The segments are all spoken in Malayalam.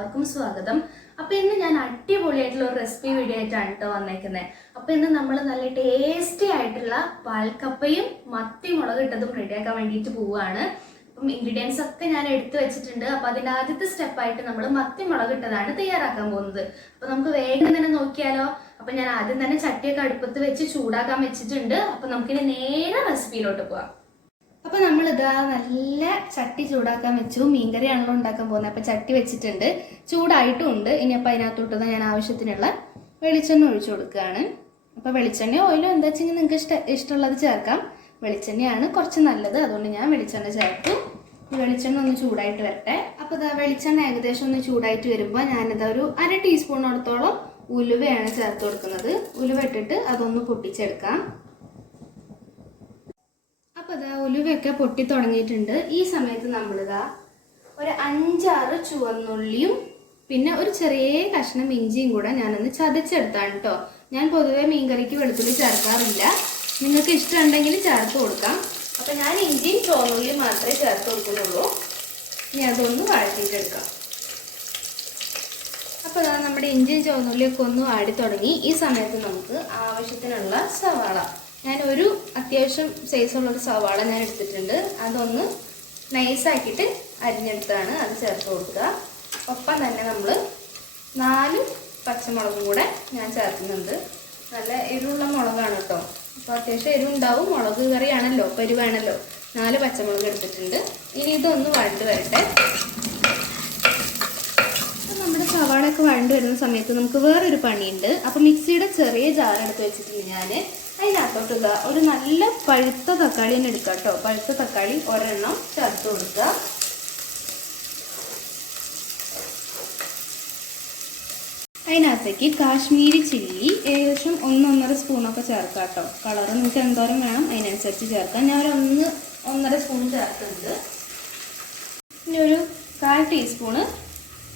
എല്ലാവർക്കും സ്വാഗതം. അപ്പൊ ഇന്ന് ഞാൻ അടിപൊളിയായിട്ടുള്ള ഒരു റെസിപ്പി വീഡിയോ ആയിട്ടാണ് കേട്ടോ വന്നേക്കുന്നത് അപ്പൊ ഇന്ന് നമ്മൾ നല്ല ടേസ്റ്റി ആയിട്ടുള്ള പാൽക്കപ്പയും മത്തി മുളക് ഇട്ടതും റെഡിയാക്കാൻ വേണ്ടിയിട്ട് പോവുകയാണ് അപ്പം ഇൻഗ്രീഡിയൻസ് ഒക്കെ ഞാൻ എടുത്തു വെച്ചിട്ടുണ്ട്. അപ്പൊ അതിന്റെ ആദ്യത്തെ സ്റ്റെപ്പായിട്ട് നമ്മൾ മത്തി മുളക് ഇട്ടതാണ് തയ്യാറാക്കാൻ പോകുന്നത്. അപ്പൊ നമുക്ക് വേഗം തന്നെ നോക്കിയാലോ? അപ്പൊ ഞാൻ ആദ്യം തന്നെ ചട്ടിയൊക്കെ അടുപ്പത്ത് വെച്ച് ചൂടാക്കാൻ വെച്ചിട്ടുണ്ട്. അപ്പൊ നമുക്കിനി നേരെ റെസിപ്പിയിലോട്ട് പോവാം. അപ്പൊ നമ്മൾ ഇതാ നല്ല ചട്ടി ചൂടാക്കാൻ വെച്ചു. മീൻകറിയാണല്ലോ ഉണ്ടാക്കാൻ പോകുന്നത്. അപ്പോൾ ചട്ടി വെച്ചിട്ടുണ്ട്. ചൂടായിട്ടും ഉണ്ട്. ഇനി അപ്പൊ അതിനകത്തോട്ട് ഞാൻ ആവശ്യത്തിനുള്ള വെളിച്ചെണ്ണ ഒഴിച്ചു കൊടുക്കുകയാണ്. അപ്പോൾ വെളിച്ചെണ്ണ ഓയിലോ എന്താ വെച്ചെങ്കിൽ നിങ്ങൾക്ക് ഇഷ്ട ഇഷ്ടമുള്ളത് ചേർക്കാം. വെളിച്ചെണ്ണയാണ് കുറച്ച് നല്ലത്. അതുകൊണ്ട് ഞാൻ വെളിച്ചെണ്ണ ചേർത്തു. വെളിച്ചെണ്ണ ഒന്ന് ചൂടായിട്ട് വരട്ടെ. അപ്പോൾ ഇതാ വെളിച്ചെണ്ണ ഏകദേശം ഒന്ന് ചൂടായിട്ട് വരുമ്പോൾ ഞാനിതാ ഒരു അര ടീസ്പൂണോടത്തോളം ഉലുവയാണ് ചേർത്ത് കൊടുക്കുന്നത്. ഉലുവ ഇട്ടിട്ട് അതൊന്ന് പൊട്ടിച്ചെടുക്കാം. അപ്പൊ ഇതാ ഉലുവയൊക്കെ പൊട്ടി തുടങ്ങിയിട്ടുണ്ട്. ഈ സമയത്ത് നമ്മളിതാ ഒരു അഞ്ചാറ് ചുവന്നുള്ളിയും പിന്നെ ഒരു ചെറിയ കഷ്ണം ഇഞ്ചിയും കൂടെ ഞാനൊന്ന് ചതച്ചെടുത്താണ് കേട്ടോ ഞാൻ പൊതുവെ മീൻകറിക്ക് വെളുത്തുള്ളി ചേർക്കാറില്ല. നിങ്ങൾക്ക് ഇഷ്ടമുണ്ടെങ്കിൽ ചേർത്ത് കൊടുക്കാം. അപ്പൊ ഞാൻ ഇഞ്ചിയും ചുവന്നുള്ളിയും മാത്രമേ ചേർത്ത് കൊടുക്കുന്നുള്ളൂ. ഇനി അതൊന്ന് വഴറ്റിയിട്ടെടുക്കാം. അപ്പോൾ നമ്മുടെ ഇഞ്ചിയും ചുവന്നുള്ളിയൊക്കെ ഒന്ന് ആടി തുടങ്ങി. ഈ സമയത്ത് നമുക്ക് ആവശ്യത്തിനുള്ള സവാള ഞാൻ ഒരു അത്യാവശ്യം സൈസുള്ള ഒരു സവാള ഞാൻ എടുത്തിട്ടുണ്ട് അതൊന്ന് നൈസാക്കിയിട്ട് അരിഞ്ഞെടുത്താണ് അത് ചേർത്ത് കൊടുക്കുക. ഒപ്പം തന്നെ നമ്മൾ നാല് പച്ചമുളകും കൂടെ ഞാൻ ചേർക്കുന്നുണ്ട്. നല്ല എരിവുള്ള മുളകാണ് കേട്ടോ. അപ്പോൾ അത്യാവശ്യം എരിവുണ്ടാവും. മുളക് കറിയാണല്ലോ പരിവാണല്ലോ നാല് പച്ചമുളക് എടുത്തിട്ടുണ്ട്. ഇനി ഇതൊന്ന് വഴണ്ട് വരട്ടെ. നമ്മുടെ സവാളയൊക്കെ വഴണ്ട് വരുന്ന സമയത്ത് നമുക്ക് വേറൊരു പണിയുണ്ട്. അപ്പോൾ മിക്സിയുടെ ചെറിയ ജാർ എടുത്ത് വെച്ചിട്ടുണ്ട് ഞാൻ അതിനകത്തോട്ട് ഒരു നല്ല പഴുത്ത തക്കാളി തന്നെ എടുക്കാം കേട്ടോ. പഴുത്ത തക്കാളി ഒരെണ്ണം ചേർത്ത് കൊടുക്കുക. അതിനകത്തേക്ക് കാശ്മീരി ചില്ലി ഏകദേശം ഒന്നൊന്നര സ്പൂണൊക്കെ ചേർക്കാം കേട്ടോ. കളർ നിങ്ങൾക്ക് എന്തോരം വേണം അതിനനുസരിച്ച് ചേർക്കാം. ഞാൻ ഒരു ഒന്ന് ഒന്നര സ്പൂൺ ചേർക്കുന്നുണ്ട് ഇനി ഒരു കാൽ ടീസ്പൂണ്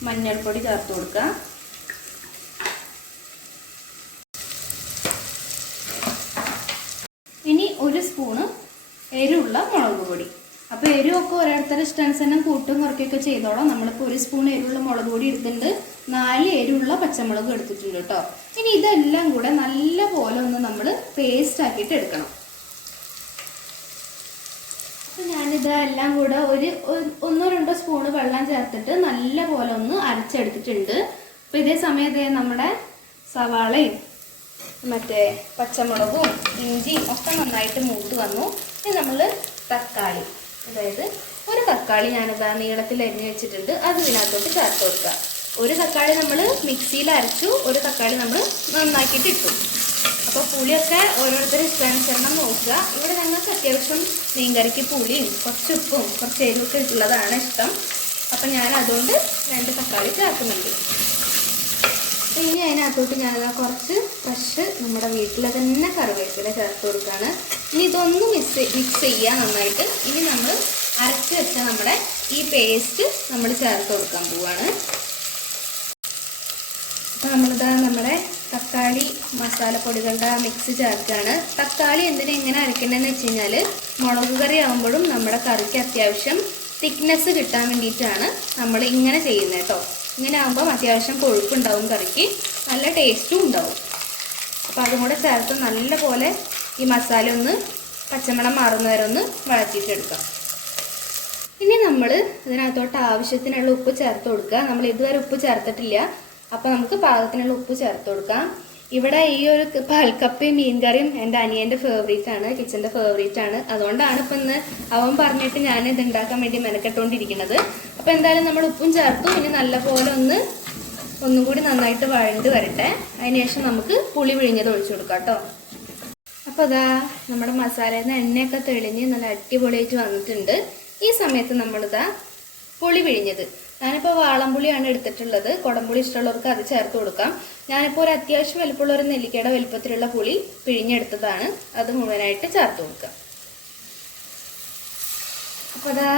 മഞ്ഞൾപ്പൊടി ചേർത്ത് കൊടുക്കുക ഇനി ഒരു സ്പൂണ് എരിവുള്ള മുളക് പൊടി. അപ്പോൾ എരിവൊക്കെ ഓരോരുത്തരുടെ ഇഷ്ടാനുസരണം കൂട്ടും കുറയ്ക്കുകയൊക്കെ ചെയ്തോളാം. നമ്മളിപ്പോൾ ഒരു സ്പൂൺ എരിവുള്ള മുളക് പൊടി എടുത്തിട്ടുണ്ട്. നാല് എരിവുള്ള പച്ചമുളക് എടുത്തിട്ടുണ്ട് കേട്ടോ. ഇനി ഇതെല്ലാം കൂടെ നല്ല പോലെ ഒന്ന് നമ്മൾ പേസ്റ്റ് ആക്കിയിട്ട് എടുക്കണം. അപ്പൊ ഞാനിത് എല്ലാം കൂടെ ഒരു ഒന്നോ രണ്ടോ സ്പൂണ് വെള്ളം ചേർത്തിട്ട് നല്ല പോലെ ഒന്ന് അരച്ചെടുത്തിട്ടുണ്ട്. അപ്പൊ ഇതേ സമയത്ത് നമ്മുടെ സവാളയും മറ്റേ പച്ചമുളകും ഇഞ്ചിയും ഒക്കെ നന്നായിട്ട് മൂത്ത് വന്നു. ഇനി നമ്മൾ തക്കാളി. അതായത് ഒരു തക്കാളി ഞാനിതാ നീളത്തിൽ അരിഞ്ഞു വെച്ചിട്ടുണ്ട്. അത് ഇതിനകത്തോട്ട് ചേർത്ത് കൊടുക്കുക. ഒരു തക്കാളി നമ്മൾ മിക്സിയിൽ അരച്ചു ഒരു തക്കാളി നമ്മൾ നന്നാക്കിയിട്ട് ഇട്ടു. അപ്പോൾ പുളിയൊക്കെ ഓരോരുത്തർ ഇഷ്ടാനുസരണം നോക്കുക. ഇവിടെ ഞങ്ങൾക്ക് അത്യാവശ്യം മീൻകറിക്ക് പുളിയും കുറച്ച് ഉപ്പും കുറച്ച് എരിവൊക്കെ ഉള്ളതാണ് ഇഷ്ടം. അപ്പം ഞാൻ അതുകൊണ്ട് രണ്ട് തക്കാളി ചേർക്കുന്നുണ്ട്. ഇനി അതിനകത്തോട്ട് ഞാനത് കുറച്ച് ഫ്രഷ് നമ്മുടെ വീട്ടിലെ തന്നെ കറിവേപ്പില ചേർത്ത് കൊടുക്കുകയാണ് ഇനി ഇതൊന്ന് മിക്സ് മിക്സ് ചെയ്യുക നന്നായിട്ട്. ഇനി നമ്മൾ അരച്ച് വെച്ച നമ്മുടെ ഈ പേസ്റ്റ് നമ്മൾ ചേർത്ത് കൊടുക്കാൻ പോവാണ്. അപ്പോൾ നമ്മളിതാ നമ്മുടെ തക്കാളി മസാലപ്പൊടികളുടെ മിക്സ് ചേർക്കുകയാണ് തക്കാളി എന്തിനാ എങ്ങനെ അരയ്ക്കണമെന്ന് വെച്ച് കഴിഞ്ഞാൽ മുളക് കറി ആകുമ്പോഴും നമ്മുടെ കറിക്ക് അത്യാവശ്യം തിക്നെസ് കിട്ടാൻ വേണ്ടിയിട്ടാണ് നമ്മൾ ഇങ്ങനെ ചെയ്യുന്നത് കേട്ടോ. ഇങ്ങനെ ആകുമ്പോൾ അത്യാവശ്യം കൊഴുപ്പുണ്ടാവും കറിക്ക്. നല്ല ടേസ്റ്റും ഉണ്ടാവും. അപ്പോൾ അതും കൂടെ ചേർത്ത് നല്ലപോലെ ഈ മസാല ഒന്ന് പച്ചമണം മാറുന്നവരെ ഒന്ന് വഴറ്റിയിട്ടെടുക്കാം. ഇനി നമ്മൾ ഇതിനകത്തോട്ട് ആവശ്യത്തിനുള്ള ഉപ്പ് ചേർത്ത് കൊടുക്കുക. നമ്മൾ ഇതുവരെ ഉപ്പ് ചേർത്തിട്ടില്ല. അപ്പോൾ നമുക്ക് പാകത്തിനുള്ള ഉപ്പ് ചേർത്ത് കൊടുക്കാം. ഇവിടെ ഈ ഒരു മീൻ മീൻകറിയും എന്റെ അനിയന്റെ ഫേവറേറ്റ് ആണ്. കിച്ചന്റെ ഫേവറേറ്റ് ആണ്. അതുകൊണ്ടാണ് ഇപ്പം ഇന്ന് അവൻ പറഞ്ഞിട്ട് ഞാൻ ഇത് ഉണ്ടാക്കാൻ വേണ്ടി മെനക്കെട്ടുകൊണ്ടിരിക്കുന്നത് അപ്പോൾ എന്തായാലും നമ്മൾ ഉപ്പും ചേർത്തു ഇനി നല്ലപോലെ ഒന്ന് ഒന്നും കൂടി നന്നായിട്ട് വഴണ്ട് വരട്ടെ. അതിനുശേഷം നമുക്ക് പുളി പിഴിഞ്ഞത് ഒഴിച്ചു കൊടുക്കാം കേട്ടോ. അപ്പോൾ അതാ നമ്മുടെ മസാലയിൽ നിന്ന് എണ്ണയൊക്കെ തെളിഞ്ഞ് നല്ല അടിപൊളിയായിട്ട് വന്നിട്ടുണ്ട്. ഈ സമയത്ത് നമ്മളിതാ പുളി പിഴിഞ്ഞത് ഞാനിപ്പോൾ വാളംപുളിയാണ് എടുത്തിട്ടുള്ളത്. കുടംപുളി ഇഷ്ടമുള്ളവർക്ക് അത് ചേർത്ത് കൊടുക്കാം. ഞാനിപ്പോൾ ഒരു അത്യാവശ്യം വലുപ്പമുള്ള ഒരു നെല്ലിക്കയുടെ വലുപ്പത്തിലുള്ള പുളി പിഴിഞ്ഞെടുത്തതാണ്. അത് മുഴുവനായിട്ട് ചേർത്ത് കൊടുക്കാം. അപ്പോൾ അതാ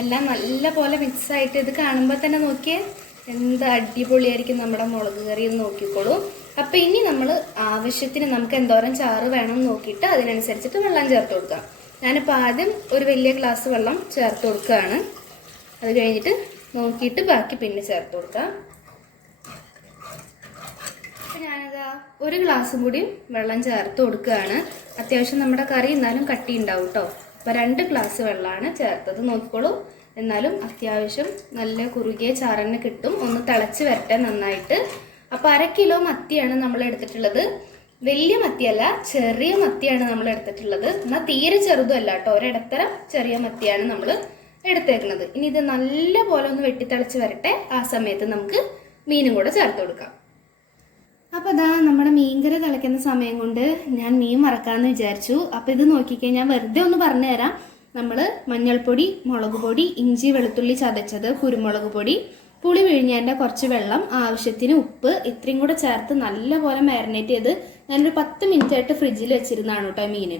എല്ലാം നല്ല പോലെ മിക്സ് ആയിട്ട് ഇത് കാണുമ്പോൾ തന്നെ നോക്കിയേ എന്ത് അടിപൊളിയായിരിക്കും നമ്മുടെ മുളക് കറി എന്ന് നോക്കിക്കോളൂ. അപ്പം ഇനി നമ്മൾ ആവശ്യത്തിന് നമുക്ക് എന്തോരം ചാറ് വേണം നോക്കിയിട്ട് അതിനനുസരിച്ചിട്ട് വെള്ളം ചേർത്ത് കൊടുക്കാം. ഞാനിപ്പോൾ ആദ്യം ഒരു വലിയ ഗ്ലാസ് വെള്ളം ചേർത്ത് കൊടുക്കുകയാണ്. അത് കഴിഞ്ഞിട്ട് നോക്കിയിട്ട് ബാക്കി പിന്നെ ചേർത്ത് കൊടുക്കാം. അപ്പൊ ഞാനിതാ ഒരു ഗ്ലാസ് കൂടി വെള്ളം ചേർത്ത് കൊടുക്കുകയാണ്. അത്യാവശ്യം നമ്മുടെ കറി എന്നാലും കട്ടി ഉണ്ടാവും കേട്ടോ അപ്പൊ രണ്ട് ഗ്ലാസ് വെള്ളമാണ് ചേർത്തത്. നോക്കിക്കോളൂ. എന്നാലും അത്യാവശ്യം നല്ല കുറുകിയ ചാറന്നെ കിട്ടും. ഒന്ന് തിളച്ച് വരട്ടെ നന്നായിട്ട്. അപ്പൊ അര കിലോ മത്തിയാണ് നമ്മൾ എടുത്തിട്ടുള്ളത്. വലിയ മത്തിയല്ല ചെറിയ മത്തിയാണ് നമ്മൾ എടുത്തിട്ടുള്ളത്. എന്നാൽ തീരെ ചെറുതും അല്ല കേട്ടോ. ഒരിടത്തരം ചെറിയ മത്തിയാണ് നമ്മൾ എടുത്തേക്കുന്നത്. ഇനി ഇത് നല്ല പോലെ ഒന്ന് വെട്ടിത്തിളച്ച് വരട്ടെ. ആ സമയത്ത് നമുക്ക് മീനും കൂടെ ചേർത്ത് കൊടുക്കാം. അപ്പൊ അതാ നമ്മുടെ മീൻകറി തിളയ്ക്കുന്ന സമയം കൊണ്ട് ഞാൻ മീൻ മറക്കാന്ന് വിചാരിച്ചു. അപ്പോൾ ഇത് നോക്കിക്കഴിഞ്ഞാൽ വെറുതെ ഒന്ന് പറഞ്ഞു തരാം. നമ്മൾ മഞ്ഞൾപ്പൊടി മുളക് പൊടി ഇഞ്ചി വെളുത്തുള്ളി ചതച്ചത് കുരുമുളക് പൊടി പുളി പിഴിഞ്ഞതിന്റെ കുറച്ച് വെള്ളം ആവശ്യത്തിന് ഉപ്പ് ഇത്രയും കൂടെ ചേർത്ത് നല്ലപോലെ മാരിനേറ്റ് ചെയ്ത് ഞാനൊരു പത്ത് മിനിറ്റ് ആയിട്ട് ഫ്രിഡ്ജിൽ വെച്ചിരുന്നതാണ് കേട്ടോ മീൻ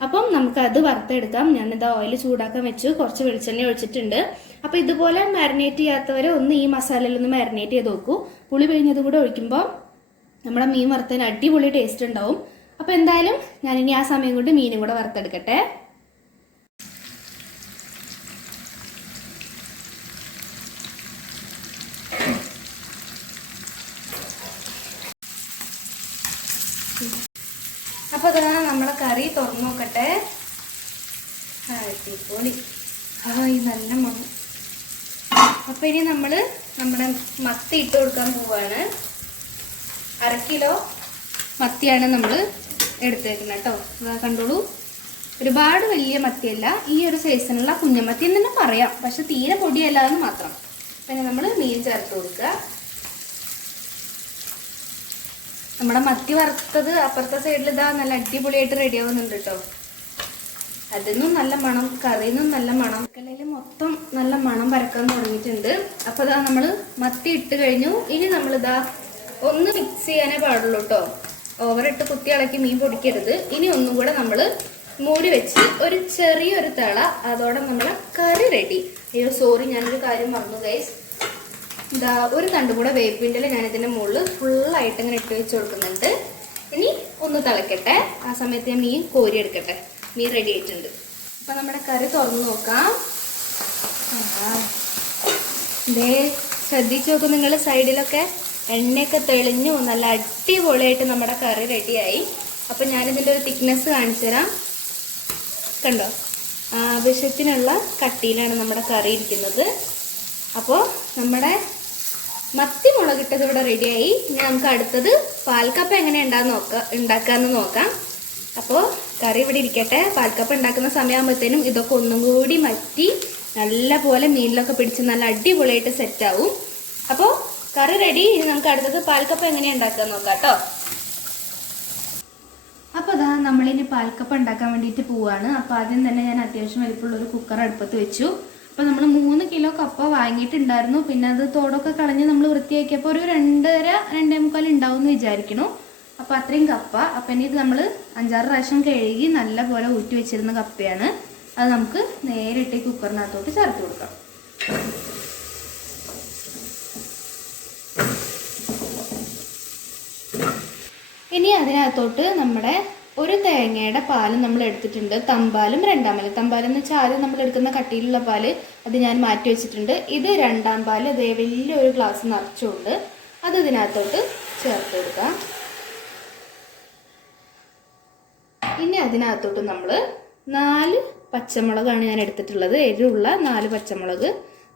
അപ്പം നമുക്ക് അത് വറുത്തെടുക്കാം. ഞാനിത് ഓയിൽ ചൂടാക്കാൻ വെച്ചു. കുറച്ച് വെളിച്ചെണ്ണ ഒഴിച്ചിട്ടുണ്ട്. അപ്പോൾ ഇതുപോലെ മാരിനേറ്റ് ചെയ്യാത്തവരെ ഒന്ന് ഈ മസാലയിൽ ഒന്ന് മാരിനേറ്റ് ചെയ്ത് നോക്കൂ. പുളി വിഴിഞ്ഞതും കൂടെ ഒഴിക്കുമ്പോൾ നമ്മുടെ മീൻ വറുത്തതിന് അടിപൊളി ടേസ്റ്റ് ഉണ്ടാവും. അപ്പോൾ എന്തായാലും ഞാനിനി ആ സമയം കൊണ്ട് മീനും കൂടെ വറുത്തെടുക്കട്ടെ. അപ്പോൾ അതാ നമ്മളെ കറി തുറന്നു നോക്കട്ടെ. അടിപൊളി. ആ നല്ല മണം. അപ്പൊ ഇനി നമ്മൾ നമ്മുടെ മത്തി ഇട്ട് കൊടുക്കാൻ പോവാണ്. അര കിലോ മത്തിയാണ് നമ്മൾ എടുത്തേക്കുന്നത് കേട്ടോ. കണ്ടോളൂ. ഒരുപാട് വലിയ മത്തിയല്ല ഈ ഒരു സൈസിനുള്ള കുഞ്ഞമത്തി എന്ന് തന്നെ പറയാം. പക്ഷെ തീരെ പൊടിയല്ല എന്ന് മാത്രം. പിന്നെ നമ്മൾ മീൻ ചേർത്ത് കൊടുക്കുക. നമ്മുടെ മത്തി വറുത്തത് അപ്പുറത്തെ സൈഡിൽ ഇതാ നല്ല അടിപൊളിയായിട്ട് റെഡി ആവുന്നുണ്ട് കേട്ടോ. അതിനും നല്ല മണം കറിയിന്നും നല്ല മണം. കലയിൽ മൊത്തം നല്ല മണം പരക്കാൻ തുടങ്ങിയിട്ടുണ്ട്. അപ്പോൾ ഇതാ നമ്മൾ മത്തി ഇട്ട് കഴിഞ്ഞു. ഇനി നമ്മളിതാ ഒന്ന് മിക്സ് ചെയ്യാനേ പാടുള്ളൂ കേട്ടോ ഓവറിട്ട് കുത്തി ഇളക്കി മീൻ പൊടിക്കരുത്. ഇനി ഒന്നും കൂടെ നമ്മൾ മൂടി വെച്ച് ഒരു ചെറിയൊരു തിള അതോടെ നമ്മൾ കറി റെഡി അയ്യോ സോറി ഞാനൊരു കാര്യം മറന്നു ഗൈസ് ഇതാ ഒരു തണ്ട് കൂടെ വേപ്പിന്റെ ഞാൻ ഇതിന്റെ മുകളിൽ ഫുള്ളായിട്ട് ഇങ്ങനെ ഇട്ട് വെച്ച് കൊടുക്കുന്നുണ്ട്. ഇനി ഒന്ന് തിളക്കട്ടെ. ആ സമയത്ത് ഞാൻ മീൻ കോരി എടുക്കട്ടെ. മീൻ റെഡി ആയിട്ടുണ്ട്. അപ്പം നമ്മുടെ കറി തുറന്നു നോക്കാം. ദേ ശ്രദ്ധിച്ചു നോക്കും നിങ്ങൾ സൈഡിലൊക്കെ എണ്ണയൊക്കെ തെളിഞ്ഞു. നല്ല അടിപൊളിയായിട്ട് നമ്മുടെ കറി റെഡിയായി. അപ്പൊ ഞാനിതിന്റെ ഒരു തിക്നെസ് കാണിച്ചു തരാം. കണ്ടോ? ആവശ്യത്തിനുള്ള കട്ടിയിലാണ് നമ്മുടെ കറി ഇരിക്കുന്നത്. അപ്പോൾ നമ്മുടെ മത്തി മുളകിട്ടത് ഇവിടെ റെഡിയായി. ഇനി നമുക്ക് അടുത്തത് പാൽക്കപ്പ എങ്ങനെ ഉണ്ടാന്ന് നോക്കാം ഉണ്ടാക്കാന്ന് നോക്കാം. അപ്പോൾ കറി ഇവിടെ ഇരിക്കട്ടെ. പാൽക്കപ്പ ഉണ്ടാക്കുന്ന സമയമാകുമ്പോഴത്തേനും ഇതൊക്കെ ഒന്നും കൂടി മറ്റി നല്ല പോലെ മീനിലൊക്കെ പിടിച്ച് നല്ല അടിപൊളിയായിട്ട് സെറ്റാവും അപ്പോൾ കറി റെഡി ഇനി നമുക്ക് അടുത്തത് പാൽക്കപ്പ എങ്ങനെ ഉണ്ടാക്കാൻ നോക്കാം കേട്ടോ. അപ്പോൾ അതാ നമ്മളിനി പാൽക്കപ്പ ഉണ്ടാക്കാൻ വേണ്ടിയിട്ട് പോവാണ്. അപ്പോൾ ആദ്യം തന്നെ ഞാൻ അത്യാവശ്യം വലിപ്പമുള്ള ഒരു കുക്കർ അടുപ്പത്ത് വെച്ചു. അപ്പോൾ നമ്മൾ മൂന്ന് കിലോ കപ്പ വാങ്ങിയിട്ടുണ്ടായിരുന്നു. പിന്നെ അത് തോടൊക്കെ കളഞ്ഞ് നമ്മൾ വൃത്തിയാക്കിയപ്പോൾ ഒരു രണ്ടര രണ്ടേ മുക്കാൽ ഉണ്ടാവും എന്ന് വിചാരിക്കണു അപ്പോൾ അത്രയും കപ്പ. അപ്പം ഇനി ഇത് നമ്മൾ അഞ്ചാറ് പ്രാവശ്യം കഴുകി നല്ല പോലെ ഊറ്റി വെച്ചിരുന്ന കപ്പയാണ്. അത് നമുക്ക് നേരിട്ട് കുക്കറിനകത്തോട്ട് ചേർത്ത് കൊടുക്കാം. ഇനി അതിനകത്തോട്ട് നമ്മുടെ ഒരു തേങ്ങയുടെ പാൽ നമ്മൾ എടുത്തിട്ടുണ്ട്. തമ്പാലും രണ്ടാം പാലും തമ്പാലും എന്ന് വെച്ചാൽ ആദ്യം നമ്മൾ എടുക്കുന്ന കട്ടിയിലുള്ള പാൽ അത് ഞാൻ മാറ്റി വെച്ചിട്ടുണ്ട്. ഇത് രണ്ടാം പാൽ അതേ വലിയൊരു ഗ്ലാസ് നിറച്ചുകൊണ്ട് അത് ഇതിനകത്തോട്ട് ചേർത്ത് കൊടുക്കാം. ഇനി അതിനകത്തോട്ട് നമ്മൾ നാല് പച്ചമുളകാണ് ഞാൻ എടുത്തിട്ടുള്ളത്. എരിവുള്ള നാല് പച്ചമുളക്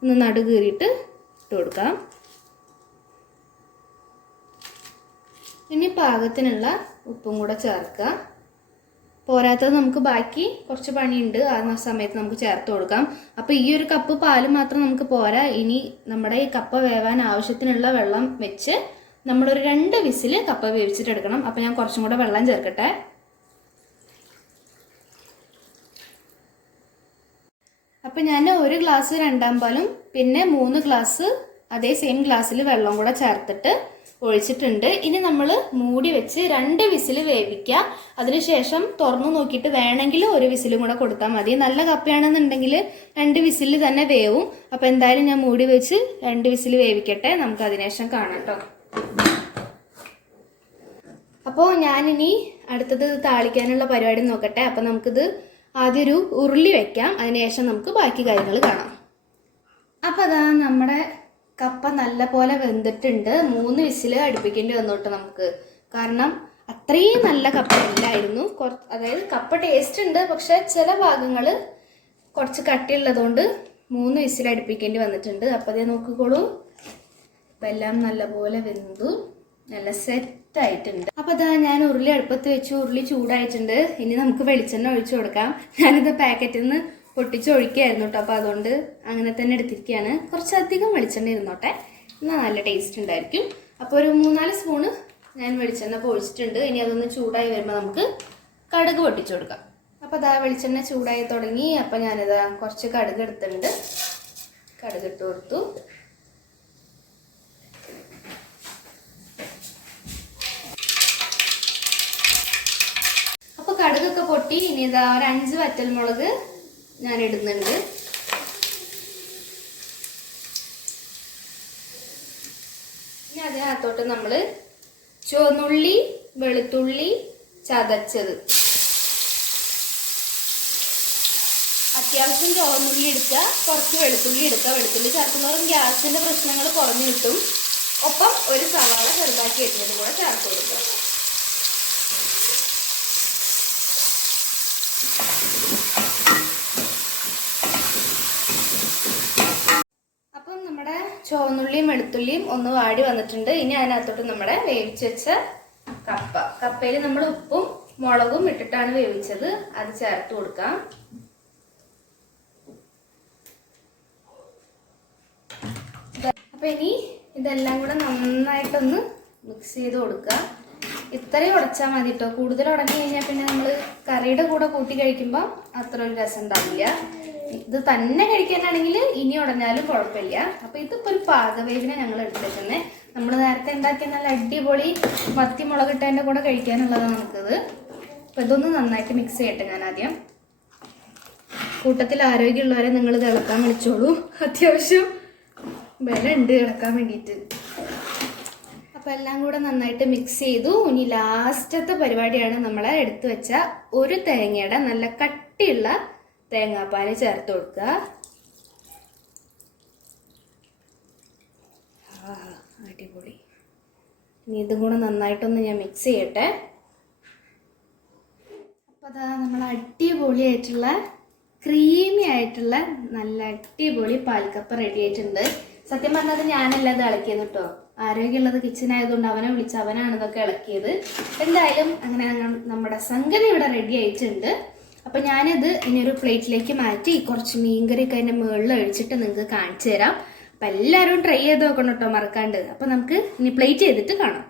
ഒന്ന് നടുകീറിയിട്ട് ഇട്ട് കൊടുക്കാം. ഇനി പാകത്തിനുള്ള ഉപ്പും കൂടെ ചേർക്കുക. പോരാത്തത് നമുക്ക് ബാക്കി കുറച്ച് പണിയുണ്ട്. ആ സമയത്ത് നമുക്ക് ചേർത്ത് കൊടുക്കാം. അപ്പോൾ ഈ ഒരു കപ്പ് പാൽ മാത്രം നമുക്ക് പോരാ. ഇനി നമ്മുടെ ഈ കപ്പ വേവാൻ ആവശ്യത്തിനുള്ള വെള്ളം വെച്ച് നമ്മളൊരു രണ്ട് വിസിൽ കപ്പ വേവിച്ചിട്ടെടുക്കണം അപ്പോൾ ഞാൻ കുറച്ചും കൂടെ വെള്ളം ചേർക്കട്ടെ. അപ്പം ഞാൻ ഒരു ഗ്ലാസ് രണ്ടാം പാലും പിന്നെ മൂന്ന് ഗ്ലാസ് അതേ സെയിം ഗ്ലാസ്സിൽ വെള്ളം കൂടെ ചേർത്തിട്ട് ഒഴിച്ചിട്ടുണ്ട്. ഇനി നമ്മൾ മൂടി വെച്ച് രണ്ട് വിസിൽ വേവിക്കുക. അതിനുശേഷം തുറന്നു നോക്കിയിട്ട് വേണമെങ്കിൽ ഒരു വിസിലും കൂടെ കൊടുത്താൽ മതി. നല്ല കപ്പയാണെന്നുണ്ടെങ്കിൽ രണ്ട് വിസിൽ തന്നെ വേവും. അപ്പം എന്തായാലും ഞാൻ മൂടി വെച്ച് രണ്ട് വിസിൽ വേവിക്കട്ടെ. നമുക്ക് അതിനുശേഷം കാണാം കേട്ടോ. അപ്പോൾ ഞാനിനി അടുത്തത് താളിക്കാനുള്ള പരിപാടി നോക്കട്ടെ. അപ്പം നമുക്കിത് ആദ്യം ഒരു ഉരുളി വെക്കാം. അതിനുശേഷം നമുക്ക് ബാക്കി കാര്യങ്ങൾ കാണാം. അപ്പോൾ അതാ നമ്മുടെ കപ്പ നല്ല പോലെ വെന്തിട്ടുണ്ട്. മൂന്ന് വിസിൽ അടുപ്പിക്കേണ്ടി വന്നോട്ട് നമുക്ക്. കാരണം അത്രയും നല്ല കപ്പ ഇല്ലായിരുന്നു. അതായത് കപ്പ ടേസ്റ്റ് ഉണ്ട്. പക്ഷെ ചില ഭാഗങ്ങൾ കുറച്ച് കട്ടിയുള്ളതുകൊണ്ട് മൂന്ന് വിസിൽ അടുപ്പിക്കേണ്ടി വന്നിട്ടുണ്ട്. അപ്പോൾ അതേ നോക്കിക്കോളൂ. അപ്പം എല്ലാം നല്ലപോലെ വെന്തു. നല്ല സെറ്റ് ആയിട്ടുണ്ട് അപ്പോൾ അതാ ഞാൻ ഉരുളി അടുപ്പത്ത് വെച്ചു ഉരുളി ചൂടായിട്ടുണ്ട്. ഇനി നമുക്ക് വെളിച്ചെണ്ണ ഒഴിച്ചു കൊടുക്കാം. ഞാനിത് പാക്കറ്റിൽ നിന്ന് പൊട്ടിച്ചൊഴിക്കായിരുന്നു കേട്ടോ അപ്പോൾ അതുകൊണ്ട് അങ്ങനെ തന്നെ എടുത്തിരിക്കുകയാണ് കുറച്ചധികം വെളിച്ചെണ്ണ ഇരുന്നോട്ടെ. എന്നാൽ നല്ല ടേസ്റ്റ് ഉണ്ടായിരിക്കും. അപ്പോൾ ഒരു മൂന്നാൽ സ്പൂണ് ഞാൻ വെളിച്ചെണ്ണ പൊഴിച്ചിട്ടുണ്ട്. ഇനി അതൊന്ന് ചൂടായി വരുമ്പോൾ നമുക്ക് കടുക് പൊട്ടിച്ചു കൊടുക്കാം. അപ്പോൾ അതാ വെളിച്ചെണ്ണ ചൂടായി തുടങ്ങി. അപ്പോൾ ഞാനിതാ കുറച്ച് കടുക് എടുത്തിട്ടുണ്ട്. കടുക് ഇട്ട് കൊടുത്തു. അപ്പോൾ കടുകൊക്കെ പൊട്ടി. ഇനി ഇതാ ഒരു അഞ്ച് വറ്റൽമുളക് ഞാൻ ഇടുന്നുണ്ട് ഇനി അതിനകത്തോട്ട് നമ്മൾ ചുവന്നുള്ളി വെളുത്തുള്ളി ചതച്ചത്. അത്യാവശ്യം ചുവന്നുള്ളി എടുക്കുക കുറച്ച് വെളുത്തുള്ളി എടുക്കുക വെളുത്തുള്ളി ചേർക്കുന്നവരും ഗ്യാസിന്റെ പ്രശ്നങ്ങൾ കുറഞ്ഞു കിട്ടും. ഒപ്പം ഒരു സവാള ചെറുതാക്കി എരിഞ്ഞത് കൂടെ ചേർത്ത് കൊടുക്കുക അപ്പം നമ്മുടെ ചുവന്നുള്ളിയും വെളുത്തുള്ളിയും ഒന്ന് വാടി വന്നിട്ടുണ്ട്. ഇനി അതിനകത്തോട്ട് നമ്മുടെ വേവിച്ച് വെച്ച കപ്പ. കപ്പയിൽ നമ്മൾ ഉപ്പും മുളകും ഇട്ടിട്ടാണ് വേവിച്ചത്. അത് ചേർത്ത് കൊടുക്കാം. അപ്പൊ ഇനി ഇതെല്ലാം കൂടെ നന്നായിട്ടൊന്ന് മിക്സ് ചെയ്ത് കൊടുക്കുക. ഇത്രയും ഉടച്ചാൽ മതി കേട്ടോ കൂടുതൽ ഉടഞ്ഞു കഴിഞ്ഞാൽ പിന്നെ നമ്മൾ കറിയുടെ കൂടെ കൂട്ടി കഴിക്കുമ്പോൾ അത്ര ഒരു രസം ഉണ്ടാവില്ല. ഇത് തന്നെ കഴിക്കാനാണെങ്കിൽ ഇനി ഉടഞ്ഞാലും കുഴപ്പമില്ല. അപ്പോൾ ഇതിപ്പോ ഒരു പാകവേവിനെ ഞങ്ങൾ എടുത്തേക്കുന്നത് നമ്മൾ നേരത്തെ ഉണ്ടാക്കിയ നല്ല അടിപൊളി മത്തി മുളകിട്ടതിന്റെ കൂടെ കഴിക്കാനുള്ളതാണ് നമുക്കിത്. അപ്പോൾ ഇതൊന്ന് നന്നായിട്ട് മിക്സ് ചെയ്യട്ടെ ഞാൻ ആദ്യം കൂട്ടത്തിൽ ആരോഗ്യമുള്ളവരെ നിങ്ങൾ ഇത് ഇളക്കാൻ വിളിച്ചോളൂ. അത്യാവശ്യം വില ഉണ്ട് ഇളക്കാൻ വേണ്ടിയിട്ട്. അപ്പോൾ എല്ലാം കൂടെ നന്നായിട്ട് മിക്സ് ചെയ്തു. ഇനി ലാസ്റ്റത്തെ പരിപാടിയാണ് നമ്മൾ എടുത്തു വെച്ച ഒരു തേങ്ങയുടെ നല്ല കട്ടിയുള്ള തേങ്ങാപ്പാൽ ചേർത്ത് കൊടുക്കുക. അടിപൊളി. ഇനി ഇതും കൂടെ നന്നായിട്ടൊന്ന് ഞാൻ മിക്സ് ചെയ്യട്ടെ. അപ്പോൾ അതാ നമ്മൾ അടിപൊളിയായിട്ടുള്ള ക്രീമി ആയിട്ടുള്ള നല്ല അടിപൊളി പാൽക്കപ്പ റെഡി ആയിട്ടുണ്ട്. സത്യം പറഞ്ഞത് ഞാനല്ല ഇത് ഇളക്കിയത് കേട്ടോ. ആരോഗ്യമുള്ളത് കിച്ചൺ ആയതുകൊണ്ട് അവനെ വിളിച്ച് അവനാണ് ഇതൊക്കെ ഇളക്കിയത്. എന്തായാലും അങ്ങനെ നമ്മുടെ സംഗതി ഇവിടെ റെഡി ആയിട്ടുണ്ട്. അപ്പൊ ഞാനിത് ഇനിയൊരു പ്ലേറ്റിലേക്ക് മാറ്റി കുറച്ച് മീൻകറിയൊക്കെ അതിന്റെ മുകളിൽ ഒഴിച്ചിട്ട് നിങ്ങൾക്ക് കാണിച്ചു തരാം. അപ്പൊ എല്ലാവരും ട്രൈ ചെയ്ത് നോക്കണം കേട്ടോ മറക്കാണ്ട്. അപ്പൊ നമുക്ക് ഇനി പ്ലേറ്റ് ചെയ്തിട്ട് കാണാം.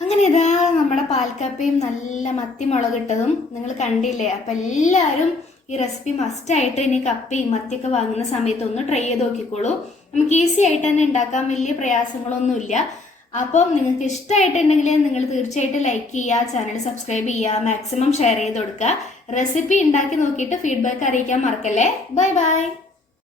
അങ്ങനെ ഇതാ നമ്മുടെ പാൽക്കാപ്പയും നല്ല മത്തി മുളകിട്ടതും നിങ്ങൾ കണ്ടില്ലേ? അപ്പം എല്ലാവരും ഈ റെസിപ്പി മസ്റ്റ് ആയിട്ട് ഇനി കപ്പയും മത്തിയൊക്കെ വാങ്ങുന്ന സമയത്ത് ഒന്ന് ട്രൈ ചെയ്ത് നോക്കിക്കോളൂ. നമുക്ക് ഈസി ആയിട്ട് തന്നെ ഉണ്ടാക്കാൻ വലിയ പ്രയാസങ്ങളൊന്നുമില്ല. അപ്പം നിങ്ങൾക്ക് ഇഷ്ടമായിട്ടുണ്ടെങ്കിൽ നിങ്ങൾ തീർച്ചയായിട്ടും ലൈക്ക് ചെയ്യുക ചാനൽ സബ്സ്ക്രൈബ് ചെയ്യുക മാക്സിമം ഷെയർ ചെയ്ത് കൊടുക്കുക. റെസിപ്പി ഉണ്ടാക്കി നോക്കിയിട്ട് ഫീഡ്ബാക്ക് അറിയിക്കാൻ മറക്കല്ലേ? Bye bye